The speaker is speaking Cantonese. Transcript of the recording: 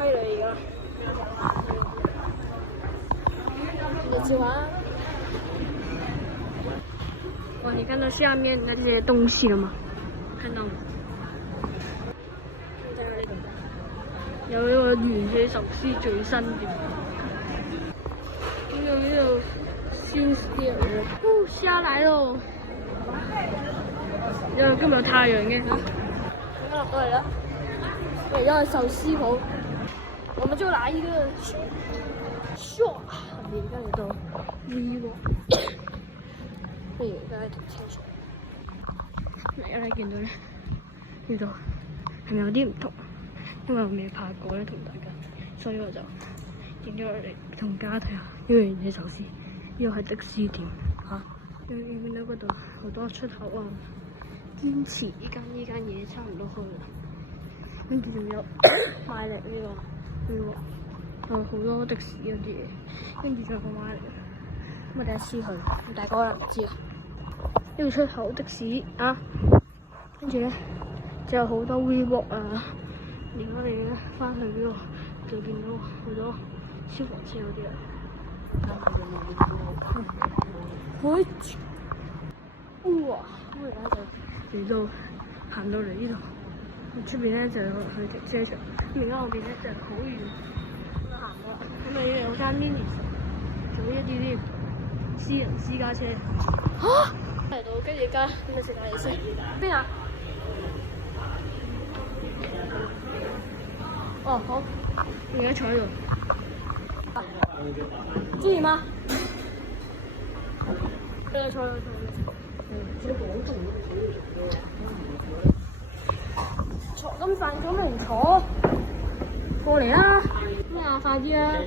吹了一个，你喜欢？哇，你看到下面那些东西了吗？看到吗？有一個原野壽司最新嘅，呢度燒燒嘅，哦，蝦來咯！因為今日有太陽嘅嚇，我落到嚟啦，嚟咗去壽司鋪，我們就拿一個唰，而家嚟到 Vivo， 而家喺停車場，你見到咧呢度係咪有啲唔同？因為我未拍過咧，同大家，所以我就影咗落嚟同大家睇下呢個原野壽司。呢個係的士店嚇，你見到嗰度好多出口啊！堅持依間嘢差唔多開啦，跟住仲有買力呢個，好多的士嗰啲嘢，跟住仲有個買力，我第一次去，大家可能唔知啊。呢個出口的士啊，跟住咧就有好多 Vivo 啊。而家你咧翻去呢個就見到好多消防車嗰啲啦。哇！咁而家就嚟到行到嚟呢度，出邊咧就有去停車場，而家後邊咧就好遠，咁行過啦。咁啊有間 Mini 做一啲啲私人私家車。嚇！嚟到跟住而家咁啊食下嘢先。邊啊？哦，好，你而家坐喺度。中意嗎？坐。坐咁快，咁唔坐？過嚟啦！咩啊？快啲啊！